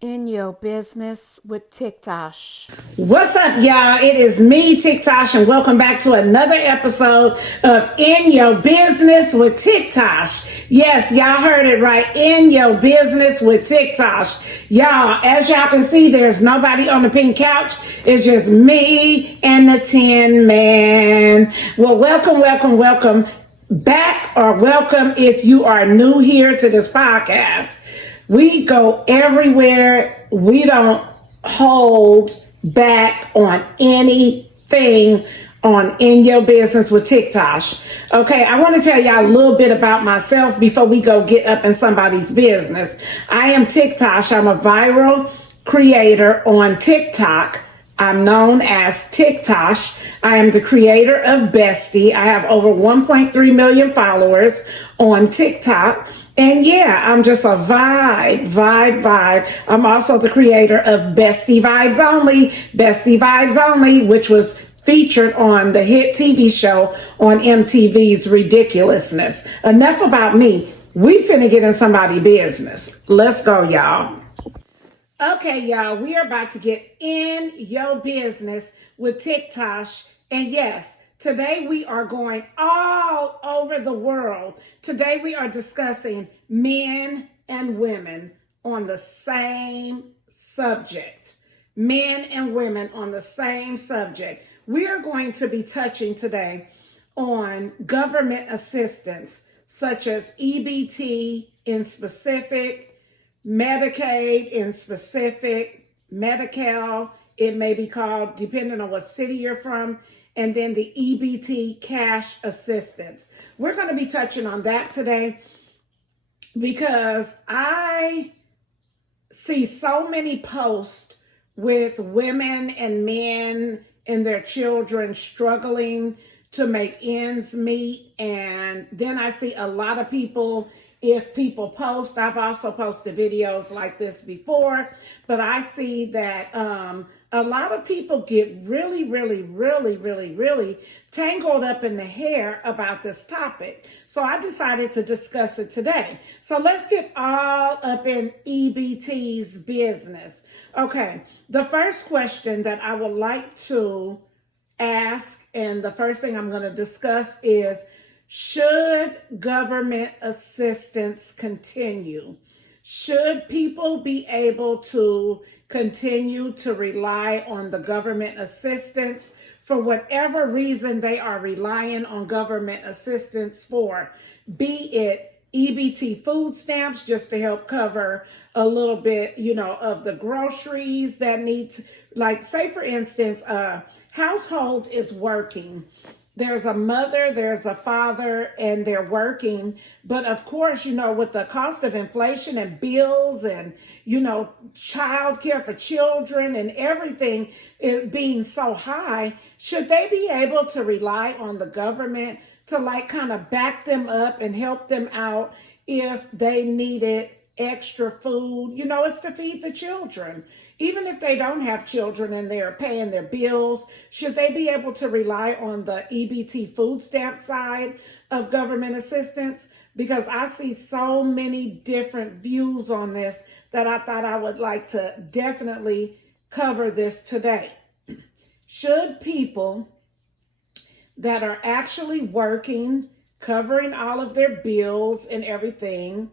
In your business with Tiktosh. What's up, y'all? It is me, Tiktosh, and welcome back to another episode of In Your Business with Tiktosh. Yes, y'all heard it right. In Your Business with Tiktosh. Y'all, as y'all can see, there's nobody on the pink couch. It's just me and the Tin Man. Well, welcome back, or welcome if you are new here to this podcast. We go everywhere. We don't hold back on anything on In Your Business with TikTosh. Okay, I want to tell y'all a little bit about myself before we go get up in somebody's business. I am TikTosh. I'm a viral creator on TikTok. I'm known as TikTosh. I am the creator of Bestie. I have over 1.3 million followers on TikTok. And yeah, I'm just a vibe. I'm also the creator of Bestie Vibes Only, which was featured on the hit TV show on MTV's Ridiculousness. Enough about me. We finna get in somebody's business. Let's go, y'all. Okay, y'all, we are about to get in your business with TikTosh. And yes, today we are going all over the world. Today we are discussing men and women on the same subject. Men and women on the same subject. We are going to be touching today on government assistance, such as EBT in specific, Medicaid in specific, Medi-Cal, it may be called, depending on what city you're from, and then the EBT cash assistance. We're going to be touching on that today because I see so many posts with women and men and their children struggling to make ends meet. And then I see a lot of people, if people post, I've also posted videos like this before, but I see that a lot of people get really tangled up in the hair about this topic. So I decided to discuss it today. So let's get all up in EBT's business. Okay, the first question that I would like to ask, and the first thing I'm going to discuss is, should government assistance continue? Should people be able to continue to rely on the government assistance for whatever reason they are relying on government assistance for? Be it EBT food stamps just to help cover a little bit, of the groceries that need to, like, say for instance, a household is working. There's a mother, there's a father, and they're working. But of course, with the cost of inflation and bills and, child care for children and everything being so high, should they be able to rely on the government to kind of back them up and help them out if they needed extra food? It's to feed the children. Even if they don't have children and they're paying their bills, should they be able to rely on the EBT food stamp side of government assistance? Because I see so many different views on this that I thought I would like to definitely cover this today. Should people that are actually working, covering all of their bills and everything,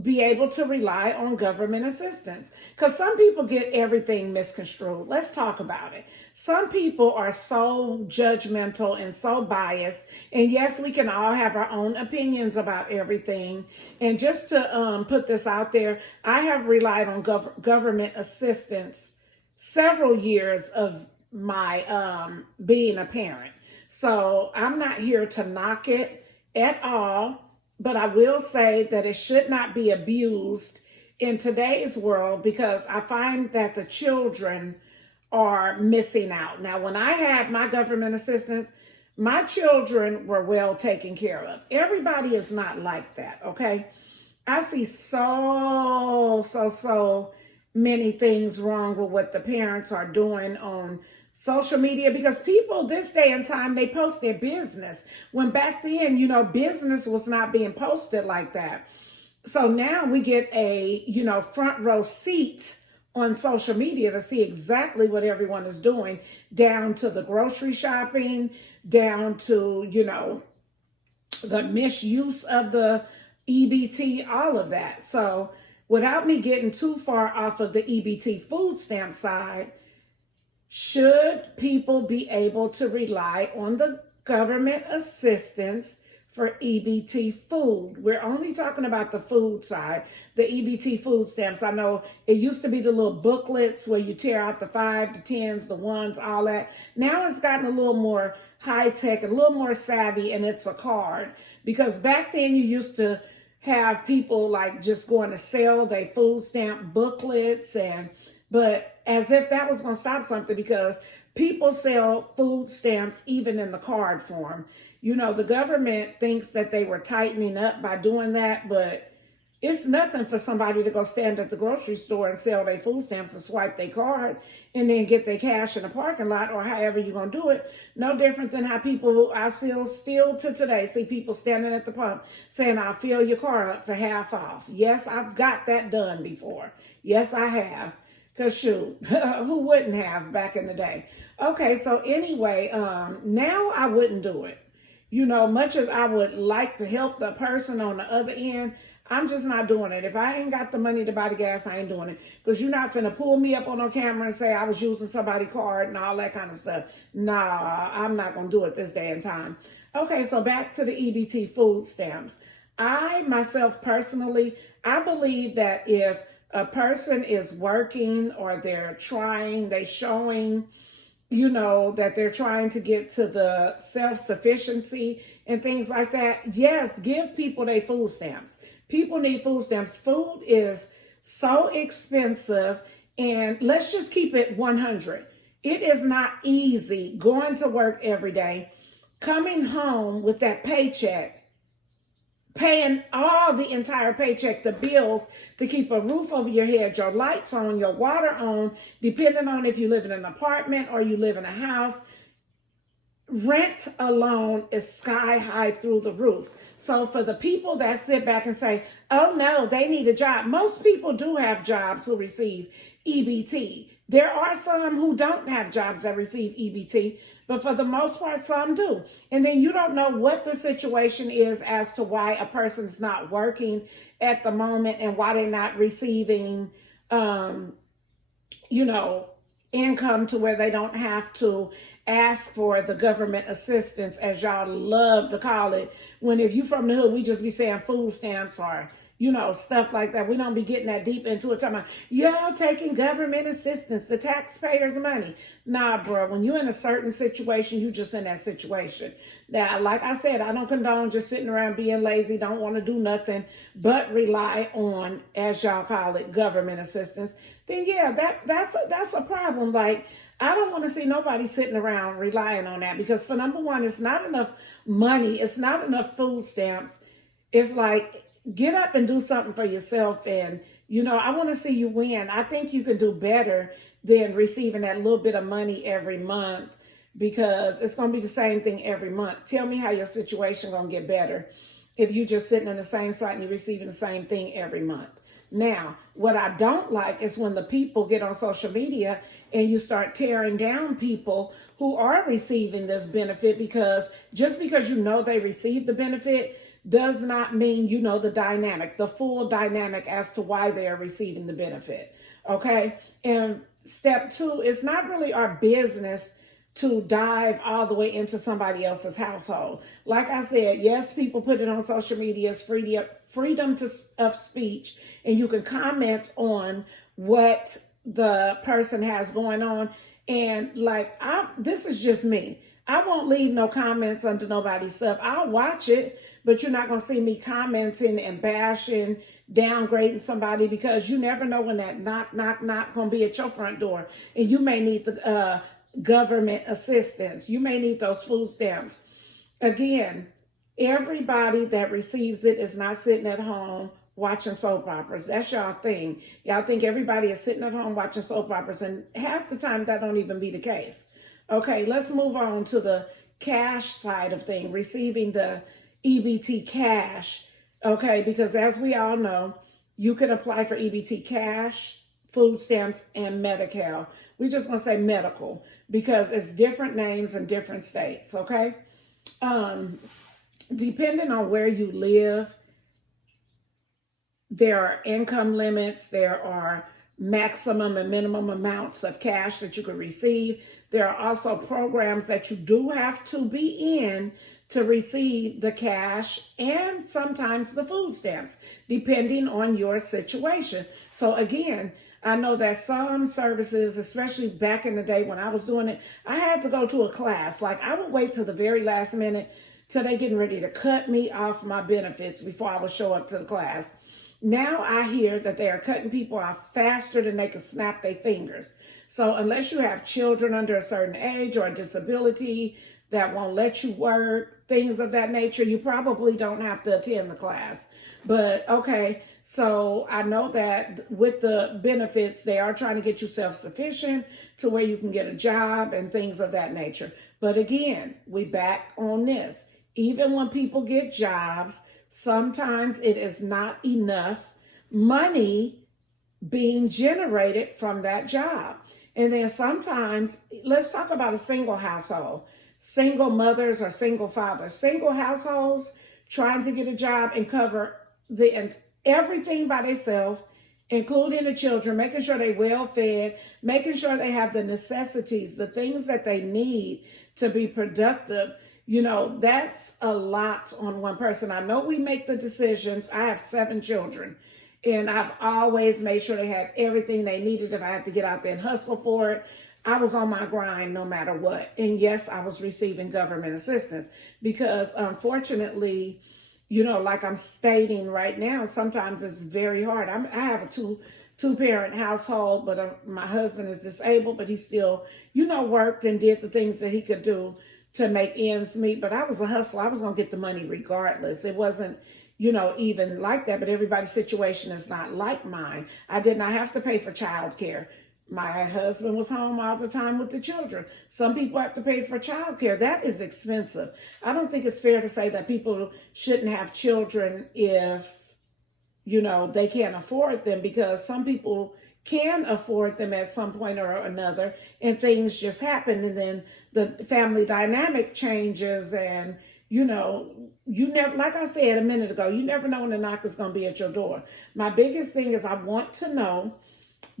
be able to rely on government assistance? Because some people get everything misconstrued. Let's talk about it. Some people are so judgmental and so biased. And yes, we can all have our own opinions about everything. And just to put this out there, I have relied on government assistance several years of my being a parent. So I'm not here to knock it at all. But I will say that it should not be abused in today's world, because I find that the children are missing out. Now, when I had my government assistance, my children were well taken care of. Everybody is not like that, okay? I see so many things wrong with what the parents are doing on social media, because people this day and time, they post their business, when back then, business was not being posted like that. So now we get a, front row seat on social media to see exactly what everyone is doing, down to the grocery shopping, down to, the misuse of the EBT, all of that. So without me getting too far off of the EBT food stamp side, should people be able to rely on the government assistance for EBT food? We're only talking about the food side, the EBT food stamps. I know it used to be the little booklets where you tear out the 5, the 10s, the 1s, all that. Now it's gotten a little more high tech, a little more savvy, and it's a card. Because back then you used to have people like just going to sell their food stamp booklets, but as if that was going to stop something, because people sell food stamps even in the card form. The government thinks that they were tightening up by doing that, but it's nothing for somebody to go stand at the grocery store and sell their food stamps and swipe their card and then get their cash in the parking lot, or however you're going to do it. No different than how people, I still to today see people standing at the pump saying, I'll fill your car up for half off. Yes, I've got that done before. Yes, I have. Because shoot, who wouldn't have back in the day? Okay, so anyway, now I wouldn't do it. Much as I would like to help the person on the other end, I'm just not doing it. If I ain't got the money to buy the gas, I ain't doing it. Because you're not finna pull me up on no camera and say I was using somebody's card and all that kind of stuff. Nah, I'm not going to do it this day and time. Okay, so back to the EBT food stamps. I, myself personally, I believe that if a person is working or they're showing, that they're trying to get to the self-sufficiency and things like that, yes, give people their food stamps. People need food stamps. Food is so expensive, and let's just keep it 100. It is not easy going to work every day, coming home with that paycheck, paying all the entire paycheck, the bills to keep a roof over your head, your lights on, your water on, depending on if you live in an apartment or you live in a house. Rent alone is sky high through the roof. So for the people that sit back and say, oh no, they need a job. Most people do have jobs who receive EBT. There are some who don't have jobs that receive EBT, but for the most part, some do. And then you don't know what the situation is as to why a person's not working at the moment and why they're not receiving, income to where they don't have to ask for the government assistance, as y'all love to call it. When if you from the hood, we just be saying food stamps or, stuff like that. We don't be getting that deep into it. Talking about, y'all taking government assistance, the taxpayers' money. Nah, bro, when you're in a certain situation, you just in that situation. Now, like I said, I don't condone just sitting around being lazy, don't want to do nothing, but rely on, as y'all call it, government assistance. Then yeah, that's a problem. Like, I don't want to see nobody sitting around relying on that, because for number one, it's not enough money. It's not enough food stamps. It's like, get up and do something for yourself. And, I want to see you win. I think you can do better than receiving that little bit of money every month, because it's going to be the same thing every month. Tell me how your situation going to get better if you're just sitting in the same spot and you're receiving the same thing every month. Now, what I don't like is when the people get on social media and you start tearing down people who are receiving this benefit, because just because they receive the benefit does not mean the dynamic, the full dynamic as to why they are receiving the benefit. Okay. And step 2, it's not really our business to dive all the way into somebody else's household. Like I said, yes, people put it on social media as freedom of speech, and you can comment on what the person has going on. And this is just me. I won't leave no comments under nobody's stuff. I'll watch it, but you're not going to see me commenting and bashing, downgrading somebody, because you never know when that knock going to be at your front door, and you may need the government assistance. You may need those food stamps. Again, everybody that receives it is not sitting at home watching soap operas. That's y'all thing. Y'all think everybody is sitting at home watching soap operas, and half the time that don't even be the case. Okay, let's move on to the cash side of thing, receiving the EBT cash. Okay, because as we all know, you can apply for EBT cash, food stamps, and Medi-Cal. We just want to say medical because it's different names in different states. Okay, um, depending on where you live, there are income limits, there are maximum and minimum amounts of cash that you can receive. There are also programs that you do have to be in to receive the cash and sometimes the food stamps, depending on your situation. So, again, I know that some services, especially back in the day when I was doing it, I had to go to a class. Like, I would wait till the very last minute till they getting ready to cut me off my benefits before I would show up to the class. Now I hear that they are cutting people off faster than they can snap their fingers. So unless you have children under a certain age or a disability that won't let you work, things of that nature, you probably don't have to attend the class. But okay, so I know that with the benefits, they are trying to get you self-sufficient to where you can get a job and things of that nature. But again, we back on this. Even when people get jobs, sometimes it is not enough money being generated from that job. And then sometimes, let's talk about a single household, single mothers or single fathers, single households trying to get a job and cover the everything by themselves, including the children, making sure they're well fed, making sure they have the necessities, the things that they need to be productive. You know, that's a lot on one person. I know we make the decisions. I have 7 children, and I've always made sure they had everything they needed. If I had to get out there and hustle for it, I was on my grind no matter what. And yes, I was receiving government assistance because unfortunately, you know, like I'm stating right now, sometimes it's very hard. I have a two-parent household, but my husband is disabled, but he still, you know, worked and did the things that he could do to make ends meet. But I was a hustler. I was going to get the money regardless. It wasn't, you know, even like that. But everybody's situation is not like mine. I did not have to pay for childcare. My husband was home all the time with the children. Some people have to pay for childcare. That is expensive. I don't think it's fair to say that people shouldn't have children if, you know, they can't afford them, because some people can afford them at some point or another, and things just happen, and then the family dynamic changes, and you know, you never, like I said a minute ago, you never know when the knock is going to be at your door. My biggest thing is I want to know,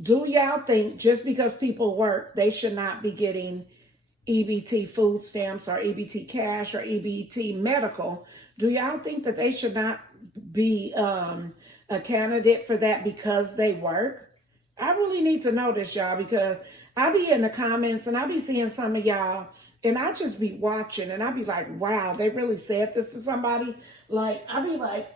do y'all think just because people work, they should not be getting EBT food stamps or EBT cash or EBT medical? Do y'all think that they should not be a candidate for that because they work? I really need to know this, y'all, because I be in the comments and I be seeing some of y'all and I just be watching and I be like, wow, they really said this to somebody. Like, I be like,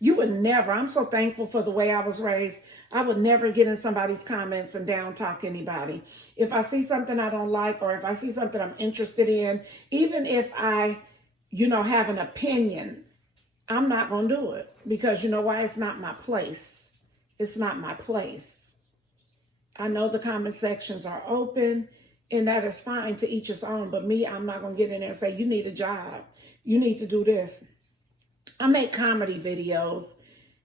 you would never, I'm so thankful for the way I was raised. I would never get in somebody's comments and down talk anybody. If I see something I don't like, or if I see something I'm interested in, even if I, you know, have an opinion, I'm not going to do it, because you know why? It's not my place. It's not my place. I know the comment sections are open, and that is fine, to each his own. But me, I'm not going to get in there and say, you need a job. You need to do this. I make comedy videos,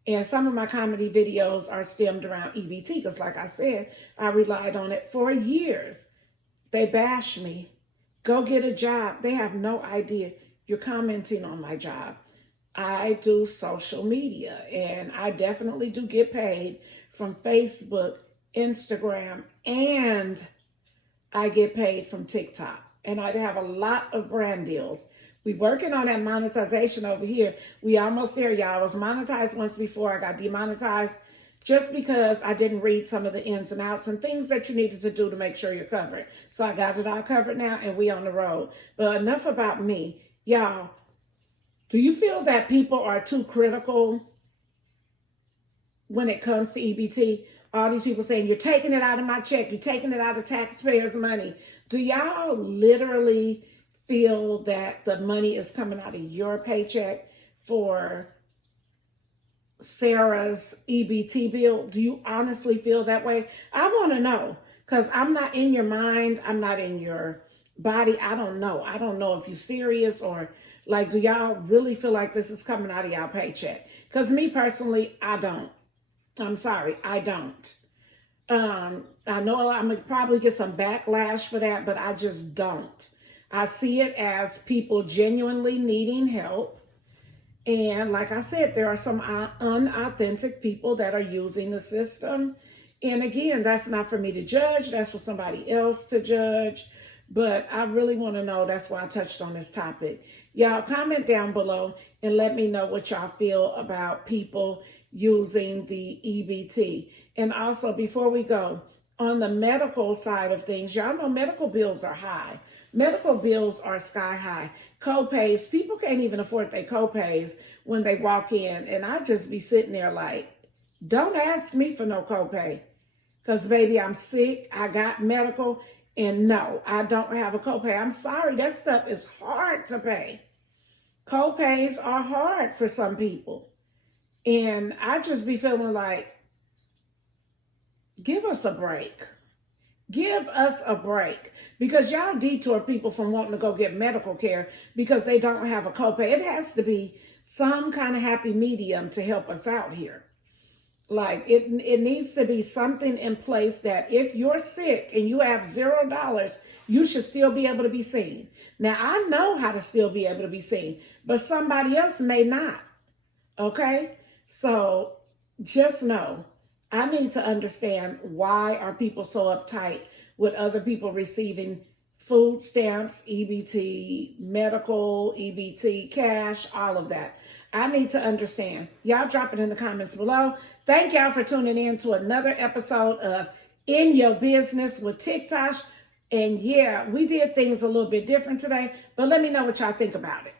and some of my comedy videos are stemmed around EBT because, like I said, I relied on it for years. They bash me. Go get a job. They have no idea you're commenting on my job. I do social media, and I definitely do get paid from Facebook, Instagram, and I get paid from TikTok. And I have a lot of brand deals. We working on that monetization over here. We almost there, y'all. I was monetized once before. I got demonetized just because I didn't read some of the ins and outs and things that you needed to do to make sure you're covered. So I got it all covered now, and we on the road. But enough about me. Y'all, do you feel that people are too critical when it comes to EBT? All these people saying, you're taking it out of my check, you're taking it out of taxpayers' money. Do y'all literally feel that the money is coming out of your paycheck for Sarah's EBT bill? Do you honestly feel that way? I want to know, because I'm not in your mind. I'm not in your body. I don't know. I don't know if you're serious or Like, do y'all really feel like this is coming out of y'all paycheck? Because me personally, I don't. I'm sorry, I don't. I know I'm gonna probably get some backlash for that, but I just don't. I see it as people genuinely needing help. And like I said, there are some unauthentic people that are using the system. And again, that's not for me to judge, that's for somebody else to judge. But I really want to know. That's why I touched on this topic. Y'all comment down below and let me know what y'all feel about people using the EBT. And also, before we go, on the medical side of things, y'all know medical bills are high. Medical bills are sky high. Co-pays, people can't even afford their co-pays when they walk in. And I just be sitting there like, don't ask me for no copay. Because, baby, I'm sick. I got medical. And no, I don't have a copay. I'm sorry. That stuff is hard to pay. Copays are hard for some people. And I just be feeling like, give us a break. Give us a break. Because y'all detour people from wanting to go get medical care because they don't have a copay. It has to be some kind of happy medium to help us out here. Like, it needs to be something in place that if you're sick and you have $0, you should still be able to be seen. Now, I know how to still be able to be seen, but somebody else may not. Okay? So just know, I need to understand, why are people so uptight with other people receiving food stamps, EBT, medical, EBT, cash, all of that. I need to understand. Y'all drop it in the comments below. Thank y'all for tuning in to another episode of In Your Business with Tiktoshh. And yeah, we did things a little bit different today, but let me know what y'all think about it.